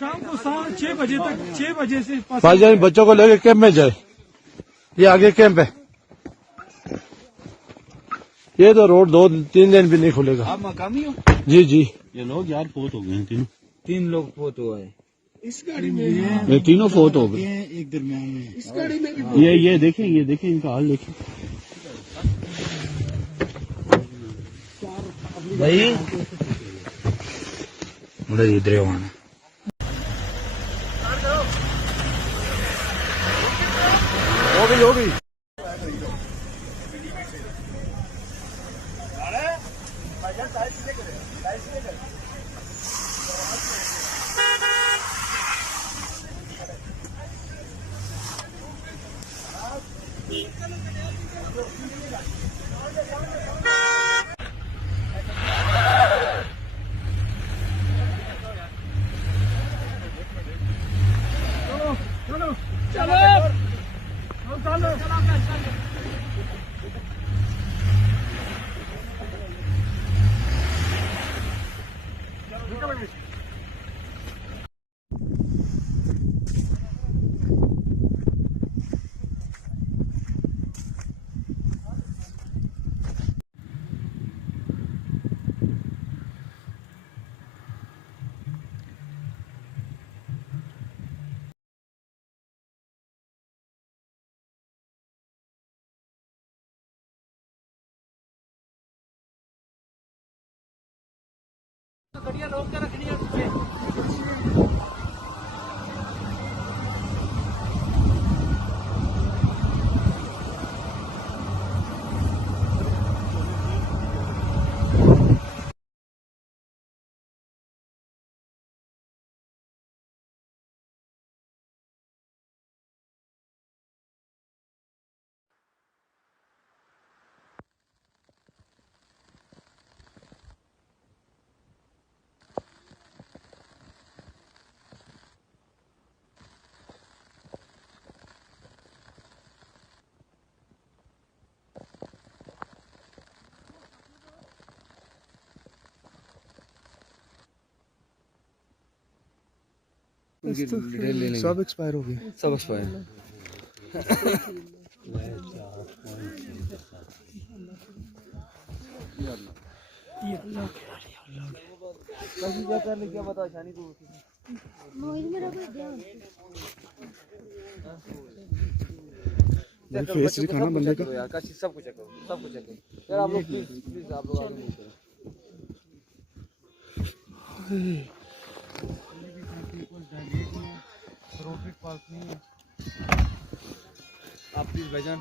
शाम को 6 बजे तक 6 बजे से भाईजान बच्चों को लेकर कैंप में जाए। ये आगे कैंप है। ये तो रोड 2-3 दिन भी नहीं खुलेगा। आप मकामी हो? जी जी। ये लोग यार फोत हो गए हैं, 3 लोग फोत हुए हैं इस गाड़ी में। ये तीनों फोत हो गए एक दरमियान में। इस गाड़ी में भी ये देखें इनका हाल देखें भाई। मुझे इधर आना हो गई। गड़िया रोक के रखनी है तुझे। सब एक्सपायर हो गए। सब एक्सपायर। क्या बता शानी को फेस दिखाना बंदे का यार का सब कुछ चेक यार आप लोग प्लीज आप लोग रोटेट पार्क नहीं है आप प्लीज भाईजान